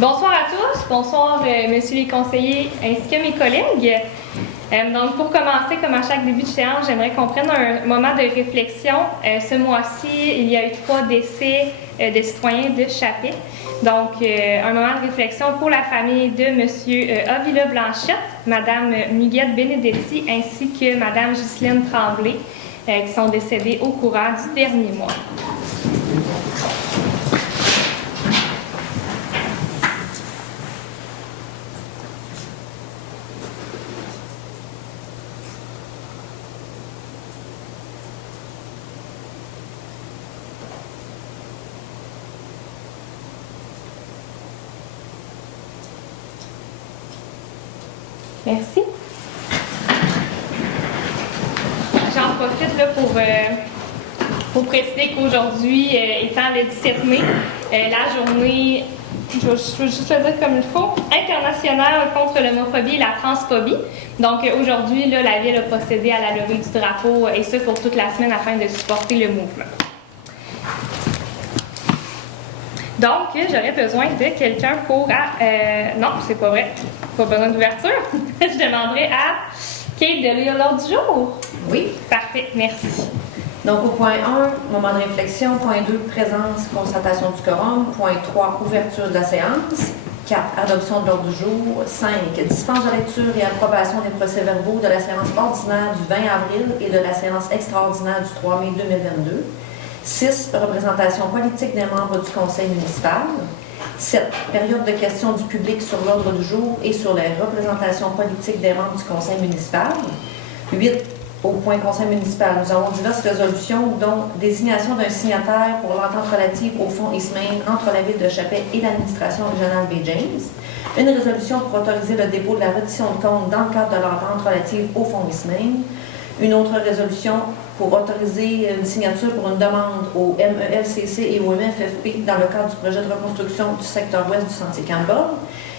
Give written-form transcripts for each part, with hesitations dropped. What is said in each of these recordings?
Bonsoir à tous, bonsoir messieurs les conseillers ainsi que mes collègues. Donc pour commencer, comme à chaque début de séance, j'aimerais qu'on prenne un moment de réflexion. Ce mois-ci, il y a eu 3 décès de citoyens de Chapais. Donc un moment de réflexion pour la famille de monsieur Avila Blanchette, madame Muguette Benedetti ainsi que madame Ghislaine Tremblay qui sont décédées au courant du dernier mois. Merci. J'en profite là, pour préciser qu'aujourd'hui, étant le 17 mai, la journée, je vais juste le dire comme il faut, internationale contre l'homophobie et la transphobie. Donc aujourd'hui, là, la Ville a procédé à la levée du drapeau et ça pour toute la semaine afin de supporter le mouvement. Donc, j'aurais besoin de quelqu'un pour... non, c'est pas vrai. Pas besoin d'ouverture. Je demanderai à Kate de lire l'ordre du jour. Oui. Parfait, merci. Donc, au point 1, moment de réflexion. Point 2, présence, constatation du quorum. Point 3, ouverture de la séance. 4, adoption de l'ordre du jour. 5, dispense de lecture et approbation des procès-verbaux de la séance ordinaire du 20 avril et de la séance extraordinaire du 3 mai 2022. 6, représentation politique des membres du conseil municipal. 7, période de questions du public sur l'ordre du jour et sur les représentations politiques des membres du conseil municipal. 8, au point conseil municipal, nous avons diverses résolutions, dont désignation d'un signataire pour l'entente relative au fonds Ismail entre la ville de Chapais et l'administration régionale Bay James. Une résolution pour autoriser le dépôt de la reddition de compte dans le cadre de l'entente relative au fonds Ismail. Une autre résolution pour autoriser une signature pour une demande au MELCC et au MFFP dans le cadre du projet de reconstruction du secteur ouest du sentier Campbell.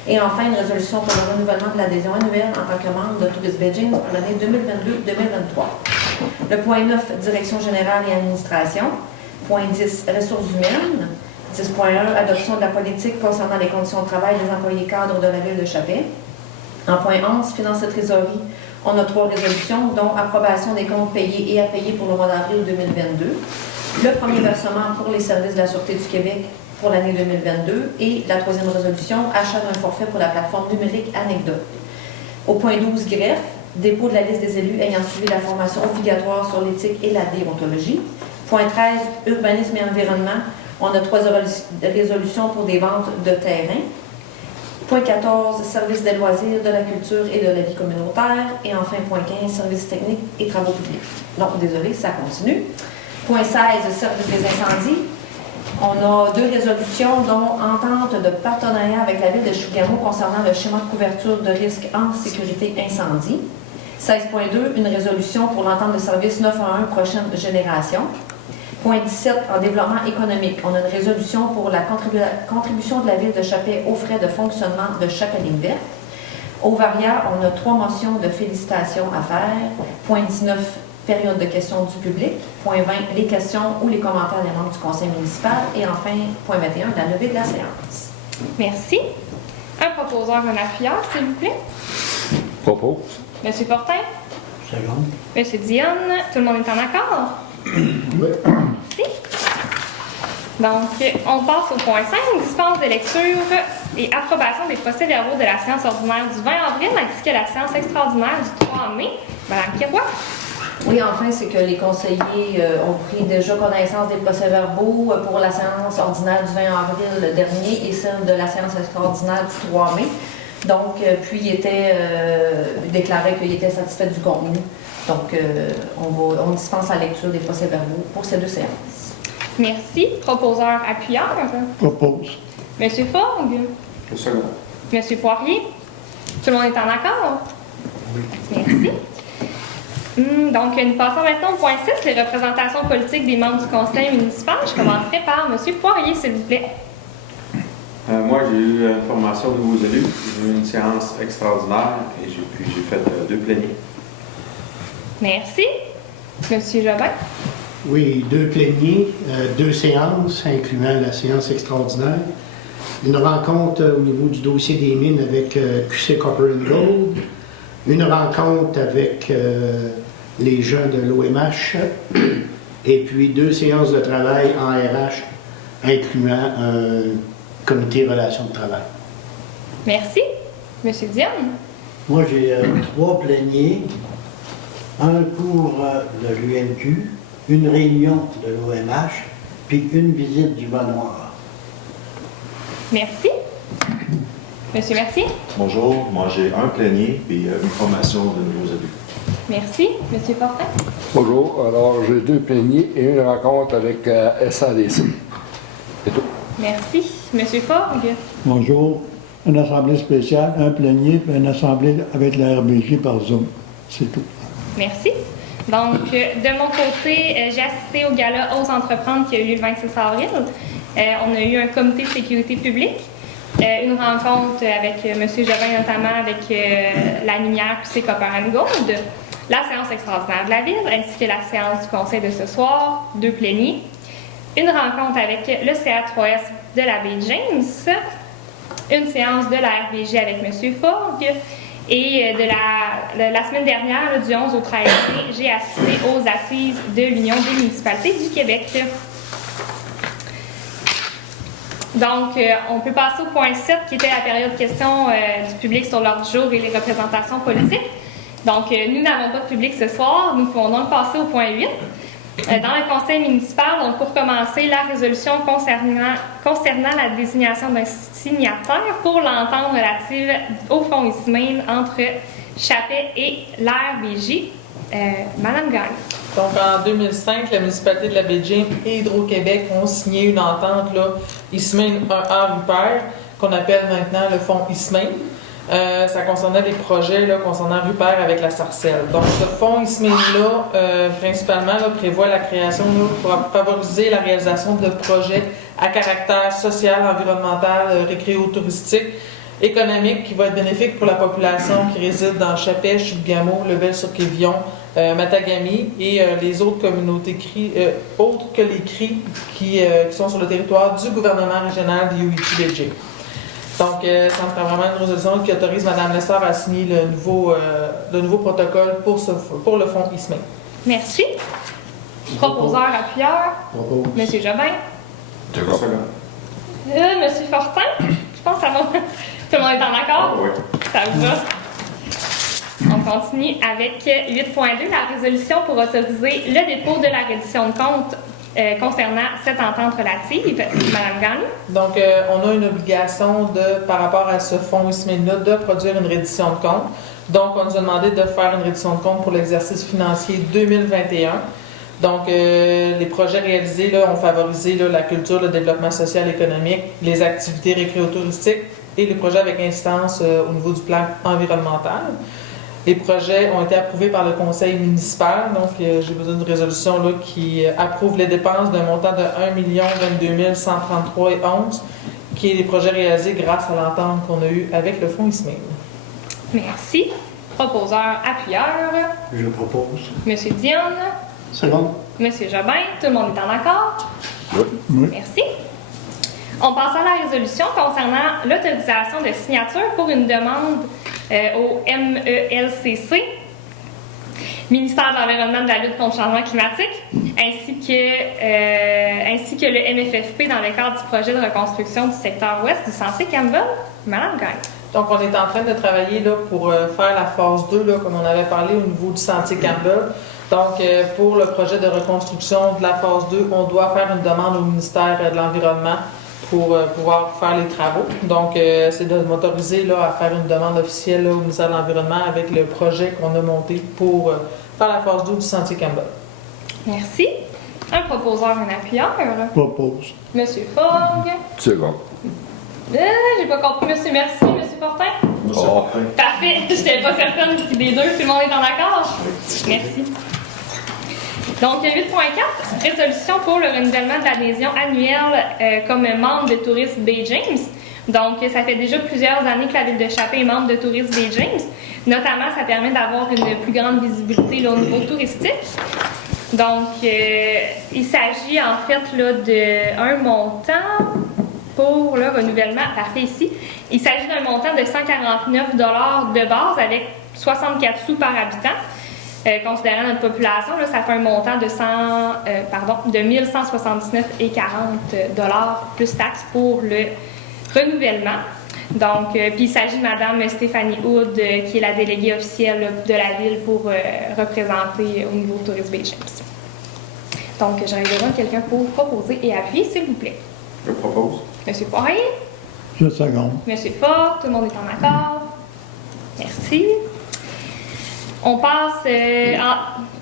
Et enfin, une résolution pour le renouvellement de l'adhésion annuelle en tant que membre de Tourisme Bay James pour l'année 2022-2023. Le point 9, direction générale et administration. Point 10, ressources humaines. 10.1, adoption de la politique concernant les conditions de travail des employés cadres de la ville de Chapais. En point 11, finances et trésorerie. On a 3 résolutions, dont approbation des comptes payés et à payer pour le mois d'avril 2022, le premier versement pour les services de la Sûreté du Québec pour l'année 2022 et la 3e résolution, achat d'un forfait pour la plateforme numérique Anecdote. Au point 12, greffe, dépôt de la liste des élus ayant suivi la formation obligatoire sur l'éthique et la déontologie. Point 13, urbanisme et environnement. On a 3 résolutions pour des ventes de terrain. Point 14, services des loisirs, de la culture et de la vie communautaire. Et enfin, point 15, services techniques et travaux publics. Donc, désolé, ça continue. Point 16, services des incendies. On a 2 résolutions, dont entente de partenariat avec la ville de Chougamau concernant le schéma de couverture de risque en sécurité incendie. 16.2, une résolution pour l'entente de service 911 prochaine génération. Point 17, en développement économique, on a une résolution pour la contribution de la ville de Chapais aux frais de fonctionnement de chaque ligne verte. Au Varia, on a 3 motions de félicitations à faire. Point 19, période de questions du public. Point 20, les questions ou les commentaires des membres du conseil municipal. Et enfin, point 21, la levée de la séance. Merci. Un proposeur, un appuyeur, s'il vous plaît. Propose. Monsieur Fortin. Seconde. Monsieur Dionne. Tout le monde est en accord? Oui. Merci. Donc, on passe au point 5, dispense de lecture et approbation des procès-verbaux de la séance ordinaire du 20 avril ainsi que la séance extraordinaire du 3 mai. Madame Kiroy. Oui, enfin, c'est que les conseillers ont pris déjà connaissance des procès-verbaux pour la séance ordinaire du 20 avril dernier et celle de la séance extraordinaire du 3 mai. Donc, puis il était déclaré qu'il était satisfait du contenu. Donc, on dispense la lecture des procès-verbaux pour ces 2 séances. Merci. Proposeur appuyeur. Propose. Monsieur Fogg. Le second. Monsieur Poirier. Tout le monde est en accord? Oui. Merci. Donc, nous passons maintenant au point 6, les représentations politiques des membres du conseil municipal. Je commencerai par Monsieur Poirier, s'il vous plaît. Moi, j'ai eu formation de nouveaux élus. J'ai eu une séance extraordinaire et j'ai fait 2 pléniers. Merci. Monsieur Jobin. Oui, 2 pléniers, 2 séances, incluant la séance extraordinaire. Une rencontre au niveau du dossier des mines avec QC Copper and Gold. Une rencontre avec les gens de l'OMH. Et puis 2 séances de travail en RH, incluant un comité relations de travail. Merci. Monsieur Diane? Moi, j'ai 3 pléniers, un pour de l'UMQ, une réunion de l'OMH, puis une visite du manoir. Merci. Monsieur Mercier? Bonjour, moi j'ai un plénier et une formation de nouveaux élus. Merci. Monsieur Fortin? Bonjour, alors j'ai 2 pléniers et une rencontre avec SADC. C'est tout. Merci. Monsieur Forgue? Bonjour. Une assemblée spéciale, un plénier, puis une assemblée avec la RBJ par Zoom. C'est tout. Merci. Donc, de mon côté, j'ai assisté au gala Ose entreprendre qui a eu lieu le 26 avril. On a eu un comité de sécurité publique, une rencontre avec M. Jobin, notamment avec la minière QC Copper and Gold, la séance extraordinaire de la ville, ainsi que la séance du conseil de ce soir, 2 pléniers, une rencontre avec le CA3S de la baie James, une séance de la RBG avec M. Forgue, et de la semaine dernière, du 11 au 13 mai, j'ai assisté aux assises de l'Union des municipalités du Québec. Donc, on peut passer au point 7, qui était la période de questions du public sur l'ordre du jour et les représentations politiques. Donc, nous n'avons pas de public ce soir, nous pouvons donc passer au point 8. Dans le conseil municipal, donc pour commencer, la résolution concernant la désignation d'un signataire pour l'entente relative au fonds Ismail entre Chappé et l'ARBJ. Madame Gagne. Donc, en 2005, la municipalité de la Baie-James et Hydro-Québec ont signé une entente, là, Ismail 1A Rupert, qu'on appelle maintenant le fonds Ismail. Ça concernait des projets là, concernant Rupert avec la Sarcelle. Donc, ce fonds Ismail-là, principalement, là, prévoit la création là, pour favoriser la réalisation de projets à caractère social, environnemental, récréo-touristique, économique, qui va être bénéfique pour la population qui réside dans Chappé, Chibougamau, Lebel-sur-Quévillon, Matagami et les autres communautés autres que les CRI qui sont sur le territoire du gouvernement régional de UIT-BG. Donc, ça me prend vraiment une résolution qui autorise Mme Lessard à signer le nouveau protocole pour le fonds Ismail. Merci. Proposeur, appuyeur. Monsieur Jobin. Monsieur Fortin. Je pense que ça va. Tout le monde est en accord? Oui. Ça vous va? On continue avec 8.2, la résolution pour autoriser le dépôt de la reddition de compte concernant cette entente relative. Madame Gagne. Donc, on a une obligation par rapport à ce fonds Ismail-là de produire une reddition de compte. Donc, on nous a demandé de faire une reddition de compte pour l'exercice financier 2021. Donc, les projets réalisés là, ont favorisé là, la culture, le développement social et économique, les activités récréotouristiques et les projets avec instance au niveau du plan environnemental. Les projets ont été approuvés par le conseil municipal, donc j'ai besoin d'une résolution là, qui approuve les dépenses d'un montant de 1 022 133,11 qui est les projets réalisés grâce à l'entente qu'on a eue avec le fonds Ismail. Merci. Proposeur, appuyeur. Je propose. Monsieur Diane. Second. Monsieur Jobin. Tout le monde est en accord? Oui. Merci. On passe à la résolution concernant l'autorisation de signature pour une demande au MELCC, Ministère de l'Environnement et de la lutte contre le changement climatique, ainsi que le MFFP dans le cadre du projet de reconstruction du secteur ouest du sentier Campbell. Madame Gagne. Donc, on est en train de travailler là, pour faire la phase 2, là, comme on avait parlé au niveau du sentier Campbell. Donc, pour le projet de reconstruction de la phase 2, on doit faire une demande au ministère de l'Environnement pour pouvoir faire les travaux. Donc, c'est de m'autoriser là, à faire une demande officielle là, au ministère de l'Environnement avec le projet qu'on a monté pour faire la phase 2 du sentier Campbell. Merci. Un proposeur, un appuyeur. Propose. Monsieur Fogg. Second. J'ai pas compris. Monsieur Mercier, Monsieur Fortin. Monsieur Oh. Fortin. Parfait. J'étais pas certaine des deux. Tout le monde est en accord. Merci. Donc, 8.4, résolution pour le renouvellement de l'adhésion annuelle comme membre de Tourisme Baie James. Donc, ça fait déjà plusieurs années que la Ville de Chappé est membre de Tourisme Baie James. Notamment, ça permet d'avoir une plus grande visibilité là, au niveau touristique. Donc, il s'agit en fait là, d'un montant pour le renouvellement, parfait ici. Il s'agit d'un montant de 149 $, de base avec 64 sous par habitant. Considérant notre population, là, ça fait un montant de 1179,40 $ plus taxes pour le renouvellement. Donc, puis il s'agit de Mme Stéphanie Hood, qui est la déléguée officielle là, de la ville pour représenter au niveau Tourisme Baie James. Donc, j'aurais besoin de quelqu'un pour proposer et appuyer, s'il vous plaît. Je propose. Monsieur Poirier, Je seconde. Monsieur Fort, tout le monde est en accord. Merci. On passe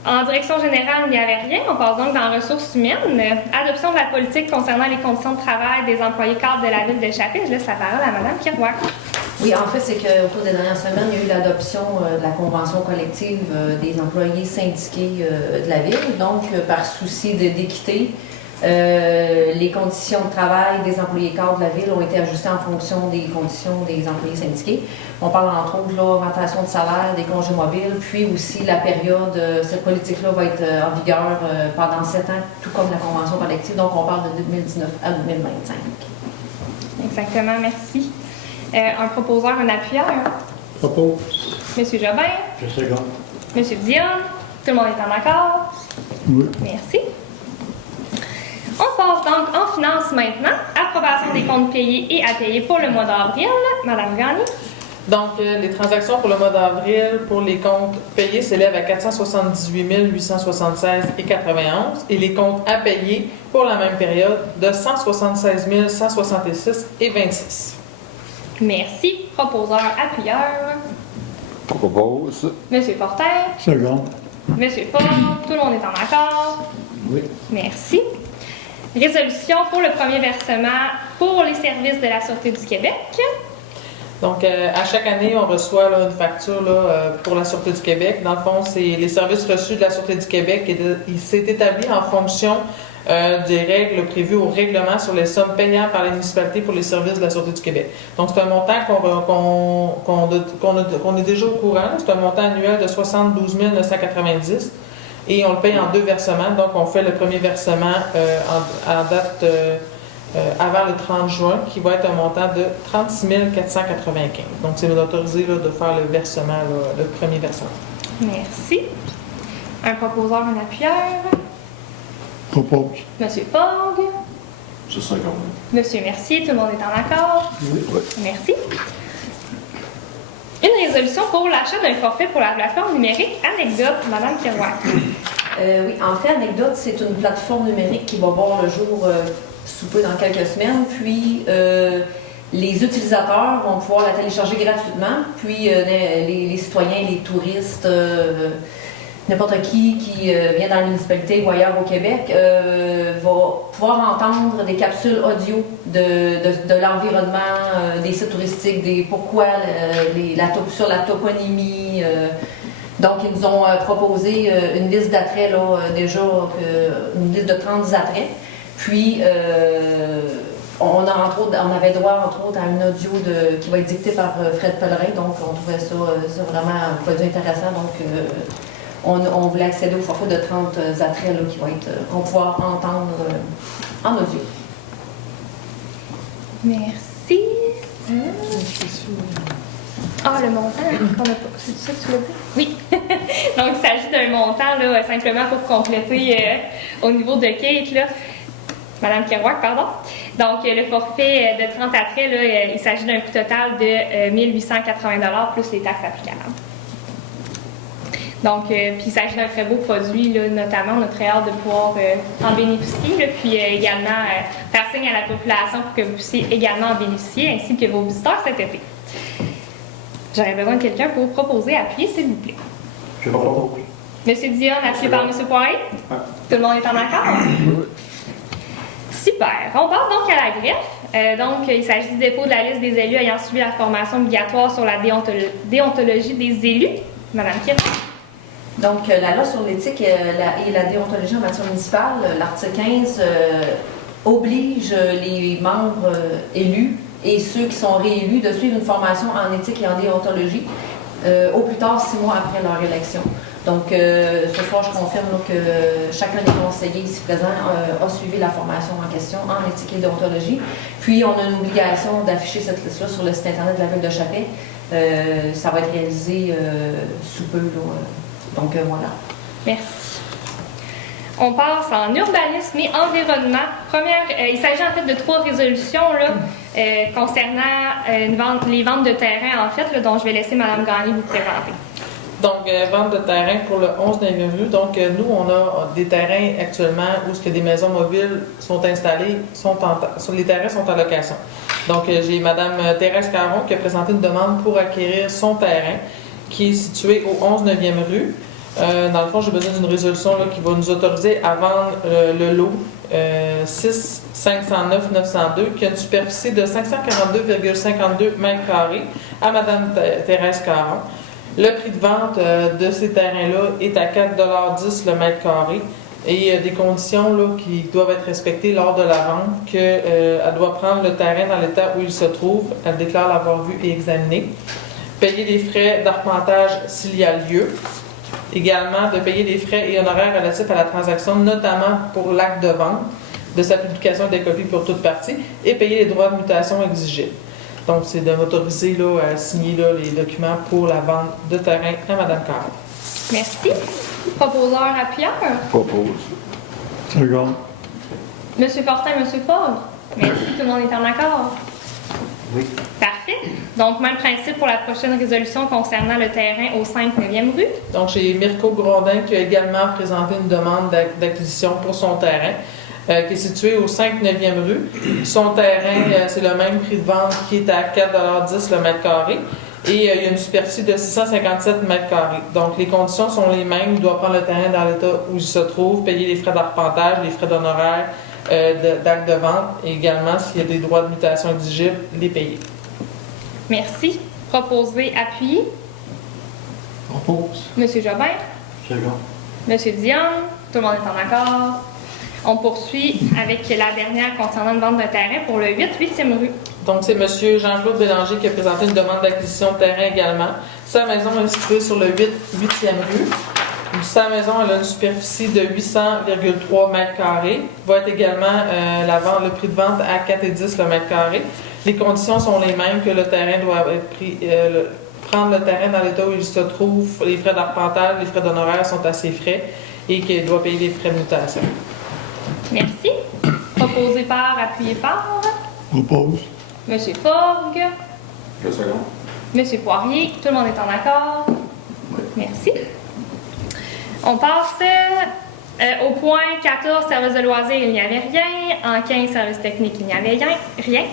en direction générale, il n'y avait rien. On passe donc dans ressources humaines. Adoption de la politique concernant les conditions de travail des employés cadres de la ville de Chapin. Je laisse la parole à Mme Kirouac. Oui, en fait, c'est qu'au cours des dernières semaines, il y a eu l'adoption de la convention collective des employés syndiqués de la ville. Donc, par souci d'équité, les conditions de travail des employés cadres de la ville ont été ajustées en fonction des conditions des employés syndiqués. On parle entre autres de l'augmentation de salaire, des congés mobiles, puis aussi la période, cette politique-là va être en vigueur pendant 7 ans, tout comme la convention collective. Donc, on parle de 2019 à 2025. Exactement, merci. Un proposeur, un appuyeur. Propose. Monsieur Jobin, Je seconde. Monsieur Dionne, tout le monde est en accord. Oui. Merci. On passe donc en finance maintenant. Approbation des comptes payés et à payer pour le mois d'avril. Madame Gagné. Donc, les transactions pour le mois d'avril pour les comptes payés s'élèvent à 478 876,91 et les comptes à payer pour la même période de 176 166,26. Merci. Proposeur, appuyeur. Propose. Monsieur Fortin, Seconde. Monsieur Fort, tout le monde est en accord. Oui. Merci. Résolution pour le premier versement pour les services de la Sûreté du Québec. Donc, à chaque année, on reçoit là, une facture là, pour la Sûreté du Québec. Dans le fond, c'est les services reçus de la Sûreté du Québec. Il s'est établi en fonction des règles prévues au règlement sur les sommes payables par les municipalités pour les services de la Sûreté du Québec. Donc, c'est un montant qu'on est déjà au courant. C'est un montant annuel de 72 990 et on le paye en 2 versements. Donc, on fait le premier versement en date avant le 30 juin, qui va être un montant de 36 495. Donc, c'est autorisé là, de faire le versement, là, le premier versement. Merci. Un proposeur, un appuyeur. Propose. Monsieur Fogg. Je seconde. Monsieur Mercier, tout le monde est en accord. Oui. Merci. Une résolution pour l'achat d'un forfait pour la plateforme numérique Anecdote, Madame Kirouac. Oui, en fait, Anecdote, c'est une plateforme numérique qui va voir le jour sous peu dans quelques semaines. Puis, les utilisateurs vont pouvoir la télécharger gratuitement. Puis, les citoyens, les touristes, n'importe qui vient dans la municipalité ou ailleurs au Québec va pouvoir entendre des capsules audio de l'environnement, des sites touristiques, des pourquoi, sur la toponymie. Donc, ils nous ont proposé une liste d'attraits, là, déjà, une liste de 30 attraits. Puis, on avait droit, entre autres, à une audio qui va être dictée par Fred Pellerin. Donc, on trouvait ça vraiment un produit intéressant. Donc, on voulait accéder au forfait de 30 attraits là, qu'on va pouvoir entendre en audio. Merci. Ah, le montant qu'on a pas. C'est ça que tu voulais dire? Oui. Donc, il s'agit d'un montant, là, simplement pour compléter au niveau de Kate, là. Madame Kirouac, pardon. Donc, le forfait de 30 attraits, là, il s'agit d'un coût total de 1 880 $ plus les taxes applicables. Donc, puis il s'agit d'un très beau produit, là, notamment, on a très hâte de pouvoir en bénéficier, là, puis également faire signe à la population pour que vous puissiez également en bénéficier, ainsi que vos visiteurs cet été. J'aurais besoin de quelqu'un pour proposer, appuyer, s'il vous plaît. Je propose. Monsieur Dionne, appuyé par Monsieur Poirier. Tout le monde est en accord? Super. On passe donc à la greffe. Donc, il s'agit du dépôt de la liste des élus ayant suivi la formation obligatoire sur la déontologie des élus. Madame Kitt. Donc, la loi sur l'éthique et la déontologie en matière municipale, l'article 15, oblige les membres élus et ceux qui sont réélus de suivre une formation en éthique et en déontologie au plus tard 6 mois après leur élection. Donc, ce soir, je confirme là, que chacun des conseillers ici présents a suivi la formation en question en éthique et déontologie. Puis, on a une obligation d'afficher cette liste-là sur le site Internet de la Ville de Chappé. Ça va être réalisé sous peu. Là, donc, voilà. Merci. On passe en urbanisme et environnement. Il s'agit en fait de 3 résolutions là, concernant les ventes de terrain, en fait, là, dont je vais laisser Mme Gagné vous présenter. Donc, vente de terrain pour le 11 9e rue. Donc, nous, on a des terrains actuellement où ce que des maisons mobiles sont installées, les terrains sont en location. Donc, j'ai Mme Thérèse Caron qui a présenté une demande pour acquérir son terrain qui est situé au 11 9e rue. Dans le fond, j'ai besoin d'une résolution là, qui va nous autoriser à vendre le lot 6 509 902 qui a une superficie de 542,52 m² à Mme Thérèse Caron. Le prix de vente de ces terrains-là est à 4,10 $ le m². Et il y a des conditions là, qui doivent être respectées lors de la vente, qu'elle doit prendre le terrain dans l'état où il se trouve, elle déclare l'avoir vu et examiné, payer les frais d'arpentage s'il y a lieu, également de payer les frais et honoraires relatifs à la transaction, notamment pour l'acte de vente, de sa publication des copies pour toute partie, et payer les droits de mutation exigibles. Donc, c'est de m'autoriser là, à signer là, les documents pour la vente de terrain à Mme Caron. Merci. Proposeur, appuyeur. Propose. Second. Monsieur Fortin, Monsieur Ford. Merci, tout le monde est en accord? Oui. Parfait. Donc, même principe pour la prochaine résolution concernant le terrain au 5 9e rue. Donc, j'ai Mirko Grondin qui a également présenté une demande d'acquisition pour son terrain, qui est situé au 5 9e rue. Son terrain, c'est le même prix de vente qui est à 4,10 $ le m². Et il y a une superficie de 657 m². Donc, les conditions sont les mêmes. Il doit prendre le terrain dans l'état où il se trouve, payer les frais d'arpentage, les frais d'honoraires, d'acte de vente, et également, s'il y a des droits de mutation exigibles, les payer. Merci. Proposé, appuyé. Propose. Monsieur Jobin. Second. Monsieur Dion. Tout le monde est en accord. On poursuit avec la dernière concernant une vente de terrain pour le 8e rue. Donc, c'est M. Jean-Claude Bélanger qui a présenté une demande d'acquisition de terrain également. Sa maison est située sur le 8e rue. Sa maison elle a une superficie de 800,3 m². Va être également le prix de vente à 4,10 $ le m². Les conditions sont les mêmes, que le terrain doit être pris, prendre le terrain dans l'état où il se trouve, les frais d'arpentage, les frais d'honoraires sont à ses frais et qu'il doit payer les frais de mutation. Merci. Proposé par, appuyé par. Propose. Monsieur Forgue. Le second. Monsieur Poirier. Tout le monde est en accord? Oui. Merci. On passe au point 14, services de loisirs, il n'y avait rien. En 15, services techniques, il n'y avait rien.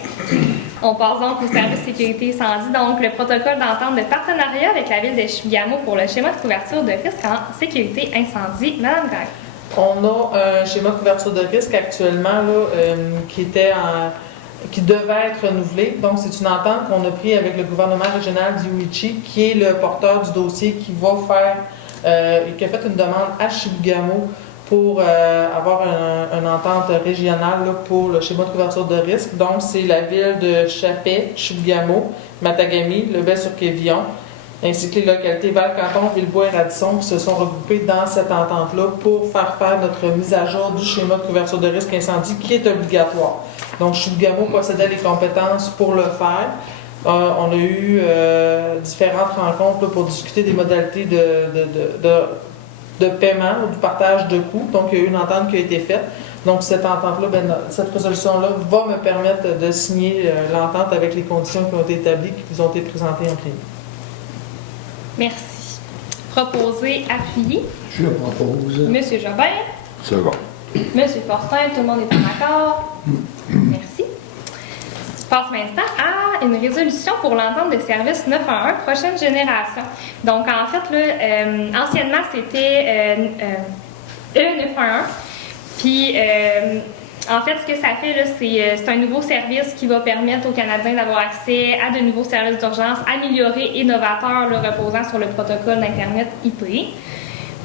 On passe donc au service sécurité incendie, donc le protocole d'entente de partenariat avec la ville de Chibougamau pour le schéma de couverture de risque en sécurité incendie. Madame Gagné. On a un schéma de couverture de risque actuellement là, qui devait être renouvelé. Donc, c'est une entente qu'on a prise avec le gouvernement régional d'Iwichi, qui est le porteur du dossier, qui a fait une demande à Chibougamau pour avoir une entente régionale là, pour le schéma de couverture de risque. Donc, c'est la ville de Chappé, Chibougamau, Matagami, Lebel-sur-Quévillon, ainsi que les localités Val-Canton, Villebois et Radisson qui se sont regroupées dans cette entente-là pour faire notre mise à jour du schéma de couverture de risque incendie qui est obligatoire. Donc, Chibougamau possédait les compétences pour le faire. On a eu différentes rencontres là, pour discuter des modalités de paiement ou du partage de coûts. Donc, il y a eu une entente qui a été faite. Donc, cette entente-là, cette résolution-là va me permettre de signer l'entente avec les conditions qui ont été établies, qui ont été présentées en plénière. Merci. Proposé, appuyé. Je propose. Monsieur Jobin. Second. Monsieur Fortin, tout le monde est en accord? Merci. On passe maintenant à une résolution pour l'entente de service 911, prochaine génération. Donc, en fait, là, anciennement, c'était E911. Puis, en fait, ce que ça fait, là, c'est un nouveau service qui va permettre aux Canadiens d'avoir accès à de nouveaux services d'urgence améliorés et novateurs, là, reposant sur le protocole d'Internet IP.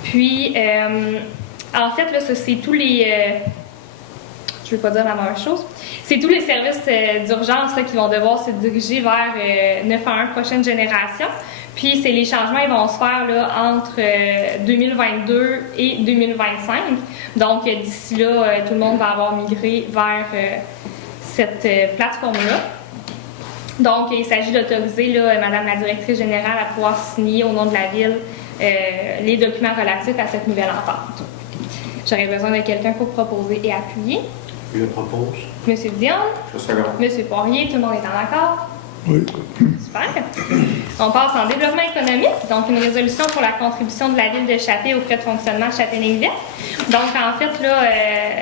Puis, en fait, là, ça, c'est tous les... je ne veux pas dire la même chose. C'est tous les services d'urgence là, qui vont devoir se diriger vers 911 prochaine génération. Puis les changements ils vont se faire là, entre 2022 et 2025. Donc d'ici là, tout le monde va avoir migré vers cette plateforme-là. Donc il s'agit d'autoriser Madame la directrice générale à pouvoir signer au nom de la ville les documents relatifs à cette nouvelle entente. J'aurais besoin de quelqu'un pour proposer et appuyer. Je propose. Monsieur Dion. Je second. Monsieur Poirier, tout le monde est en accord? Oui. Super. On passe en développement économique, donc une résolution pour la contribution de la ville de Chappé aux frais de fonctionnement de Chapé-Ningville. Donc en fait, là,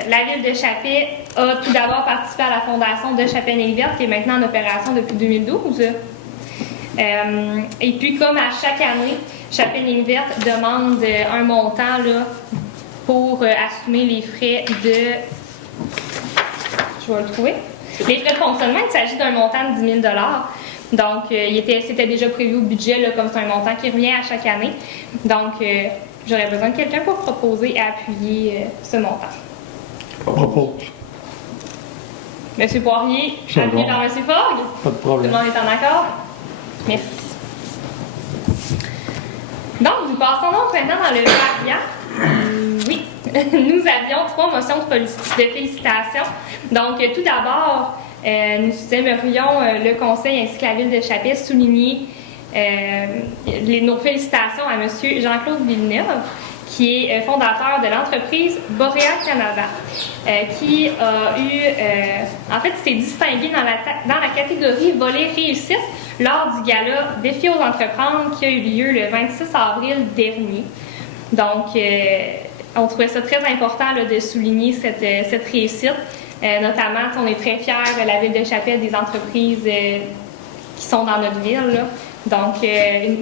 la ville de Chappé a tout d'abord participé à la fondation de Chapé-Ningville, qui est maintenant en opération depuis 2012. Et puis comme à chaque année, Chapé-Ningville demande un montant là, pour assumer les frais de... Je vais le trouver. Les frais de fonctionnement, il s'agit d'un montant de 10 000 $. Donc, c'était déjà prévu au budget, là, comme c'est un montant qui revient à chaque année. Donc, j'aurais besoin de quelqu'un pour proposer et appuyer ce montant. Propose. Monsieur Poirier, Second. appuyé par Monsieur Fogg. Pas de Tout problème. le monde est en accord? Merci. Donc, nous passons donc maintenant dans le variant. Oui, nous avions 3 motions de félicitations. Donc, tout d'abord, nous aimerions, le Conseil ainsi que la Ville de Chappé, souligner nos félicitations à M. Jean-Claude Villeneuve, qui est fondateur de l'entreprise Boréal Canada, qui a eu, en fait, s'est distingué dans la catégorie volet réussite lors du gala Défi aux entreprises qui a eu lieu le 26 avril dernier. Donc, on trouvait ça très important là, de souligner cette réussite. Notamment, on est très fiers de la Ville de Chappé, des entreprises qui sont dans notre ville. Là. Donc,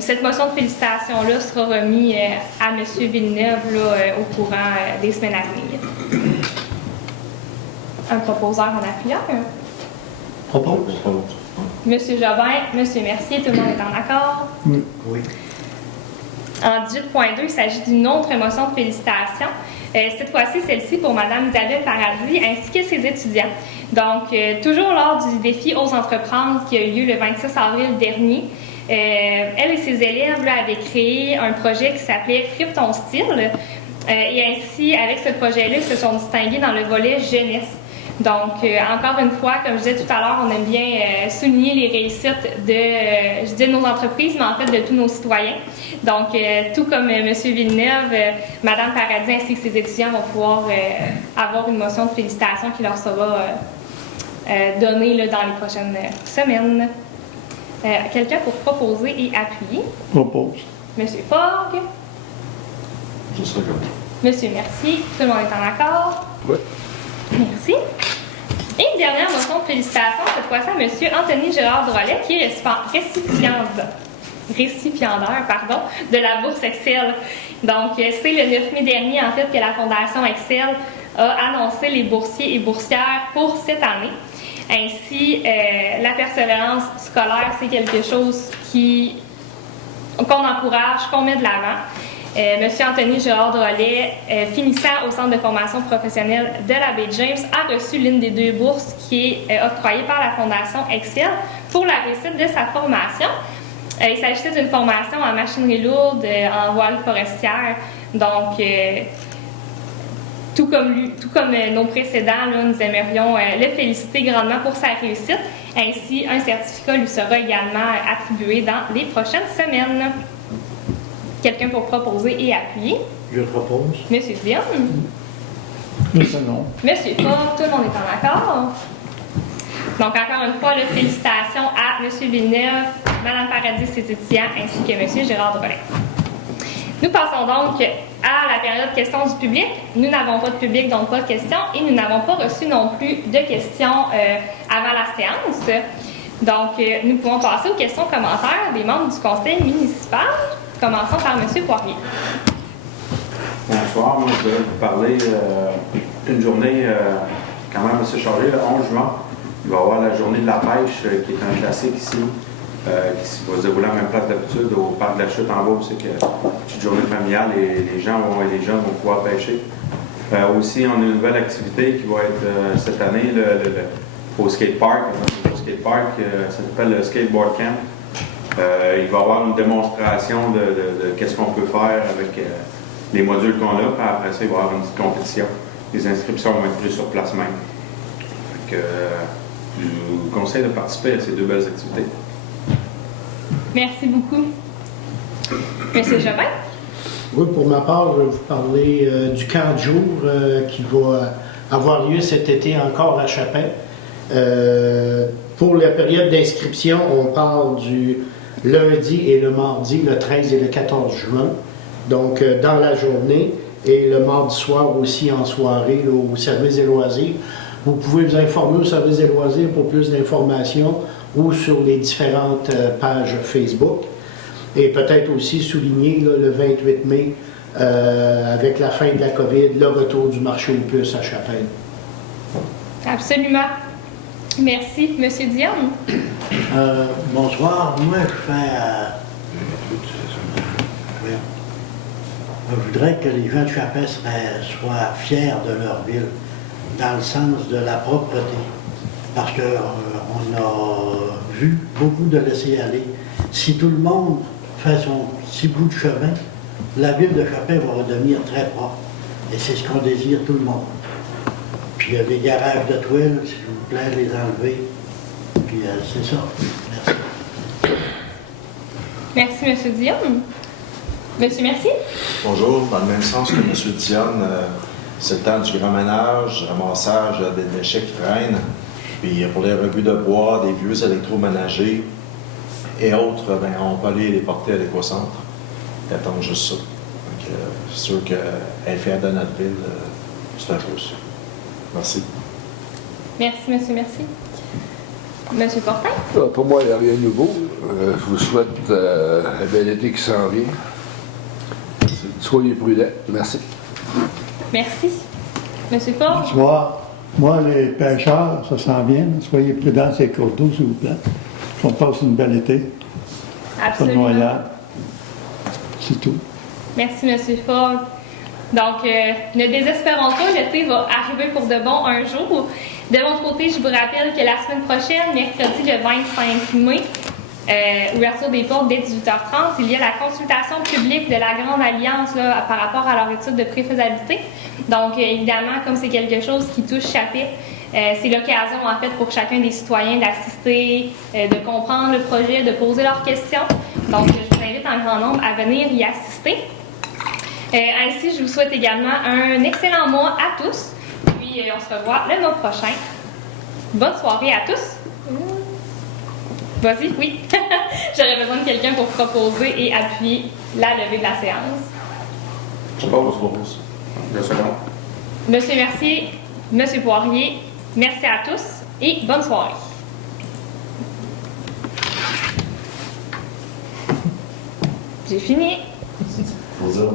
cette motion de félicitations-là sera remise à M. Villeneuve là, au courant des semaines à venir. Un proposeur en appuyant. Propose. M. Jobin, M. Mercier, tout le monde est en accord? Oui. Oui. En 18.2, il s'agit d'une autre motion de félicitations. Cette fois-ci, celle-ci pour Mme Isabelle Paradis ainsi que ses étudiants. Donc, toujours lors du défi aux entreprises qui a eu lieu le 26 avril dernier, elle et ses élèves là, avaient créé un projet qui s'appelait Fripe ton style. Et ainsi, avec ce projet-là, ils se sont distingués dans le volet jeunesse. Donc, encore une fois, comme je disais tout à l'heure, on aime bien souligner les réussites de nos entreprises, mais en fait de tous nos citoyens. Donc, tout comme M. Villeneuve, Mme Paradis ainsi que ses étudiants vont pouvoir avoir une motion de félicitations qui leur sera donnée là, dans les prochaines semaines. Quelqu'un pour proposer et appuyer? Propose. M. Fogg? Je second. M. Mercier? Tout le monde est en accord? Oui. Merci. Et une dernière motion de félicitations, cette fois-ci à M. Anthony Gérard Drolet, qui est récipiendaire de la bourse Excel. Donc, c'est le 9 mai dernier, en fait, que la Fondation Excel a annoncé les boursiers et boursières pour cette année. Ainsi, la persévérance scolaire, c'est quelque chose qu'on encourage, qu'on met de l'avant. Monsieur Anthony Gérard Drolet, finissant au Centre de formation professionnelle de la baie James, a reçu l'une des 2 bourses qui est octroyée par la Fondation Excel pour la réussite de sa formation. Il s'agissait d'une formation en machinerie lourde, en voile forestière. Donc, tout comme nos précédents, là, nous aimerions le féliciter grandement pour sa réussite. Ainsi, un certificat lui sera également attribué dans les prochaines semaines. Quelqu'un pour proposer et appuyer? Je propose. Monsieur Dion? Le second. Monsieur Fogg, tout le monde est en accord? Donc, encore une fois, félicitations à M. Villeneuve, Mme Paradis, ses étudiants, ainsi que M. Gérard Drolet. Nous passons donc à la période questions du public. Nous n'avons pas de public, donc pas de questions, et nous n'avons pas reçu non plus de questions avant la séance. Donc, nous pouvons passer aux questions-commentaires des membres du conseil municipal. Commençons par M. Poirier. Bonsoir, moi je vais vous parler d'une journée quand même assez chargée, le 11 juin. Il va y avoir la journée de la pêche qui est un classique ici, qui va se dérouler à la même place d'habitude au parc de la Chute en bas, c'est que c'est une journée familiale et les jeunes vont pouvoir pêcher. Aussi, on a une nouvelle activité qui va être cette année au skatepark. Ça s'appelle le Skateboard Camp. Il va y avoir une démonstration de qu'est-ce qu'on peut faire avec les modules qu'on a, puis après ça, il va y avoir une petite compétition. Les inscriptions vont être prises sur place même. Fait que, je vous conseille de participer à ces deux belles activités. Merci beaucoup. Monsieur Jobin? Oui, pour ma part, je vais vous parler du camp de jour qui va avoir lieu cet été encore à Chapin. Pour la période d'inscription, on parle du lundi et le mardi, le 13 et le 14 juin. Donc, dans la journée et le mardi soir aussi en soirée là, au service des loisirs. Vous pouvez vous informer au service des loisirs pour plus d'informations ou sur les différentes pages Facebook. Et peut-être aussi souligner là, le 28 mai, avec la fin de la COVID, le retour du marché aux puces à Chapelle. Absolument. Merci. Monsieur Diane? Bonsoir. Moi, je voudrais que les gens de Chapelle soient fiers de leur ville, dans le sens de la propreté. Parce qu'on a vu beaucoup de laisser aller. Si tout le monde fait son petit bout de chemin, la ville de Chapelle va redevenir très propre. Et c'est ce qu'on désire tout le monde. Puis il y a des garages de toiles, s'il vous plaît, les enlever. Puis c'est ça. Merci. Merci, Monsieur Diane. Monsieur Mercier? Bonjour, dans le même sens que M. Dionne, c'est le temps du grand ménage, du ramassage des déchets qui traînent. Puis pour les rebuts de bois, des vieux électroménagers et autres, ben, on peut aller les porter à l'éco-centre. Ils attendent juste ça. Donc, c'est sûr qu'être fier de notre ville, c'est un plus. Merci. Merci, Monsieur Mercier. Monsieur Fortin? Pour moi, il n'y a rien de nouveau. Je vous souhaite un bel été qui s'en vient. Soyez prudents. Merci. Merci. Monsieur Ford? Bonsoir. Moi, les pêcheurs, ça s'en vient. Soyez prudents ces cours d'eau, s'il vous plaît. On passe une belle été. Absolument. Pas de noyade. C'est tout. Merci, Monsieur Ford. Donc, ne désespérons pas, l'été va arriver pour de bon un jour. De mon côté, je vous rappelle que la semaine prochaine, mercredi le 25 mai, ouverture des portes dès 18h30, il y a la consultation publique de la Grande Alliance là, par rapport à leur étude de préfaisabilité. Donc, évidemment, comme c'est quelque chose qui touche Chapais, c'est l'occasion, en fait, pour chacun des citoyens d'assister, de comprendre le projet, de poser leurs questions. Donc, je vous invite en grand nombre à venir y assister. Ainsi, je vous souhaite également un excellent mois à tous. Puis, on se revoit le mois prochain. Bonne soirée à tous. Vas-y, oui. J'aurais besoin de quelqu'un pour proposer et appuyer la levée de la séance. Je propose. 2 secondes. Monsieur Mercier, Monsieur Poirier, merci à tous et bonne soirée. J'ai fini. Faut dire,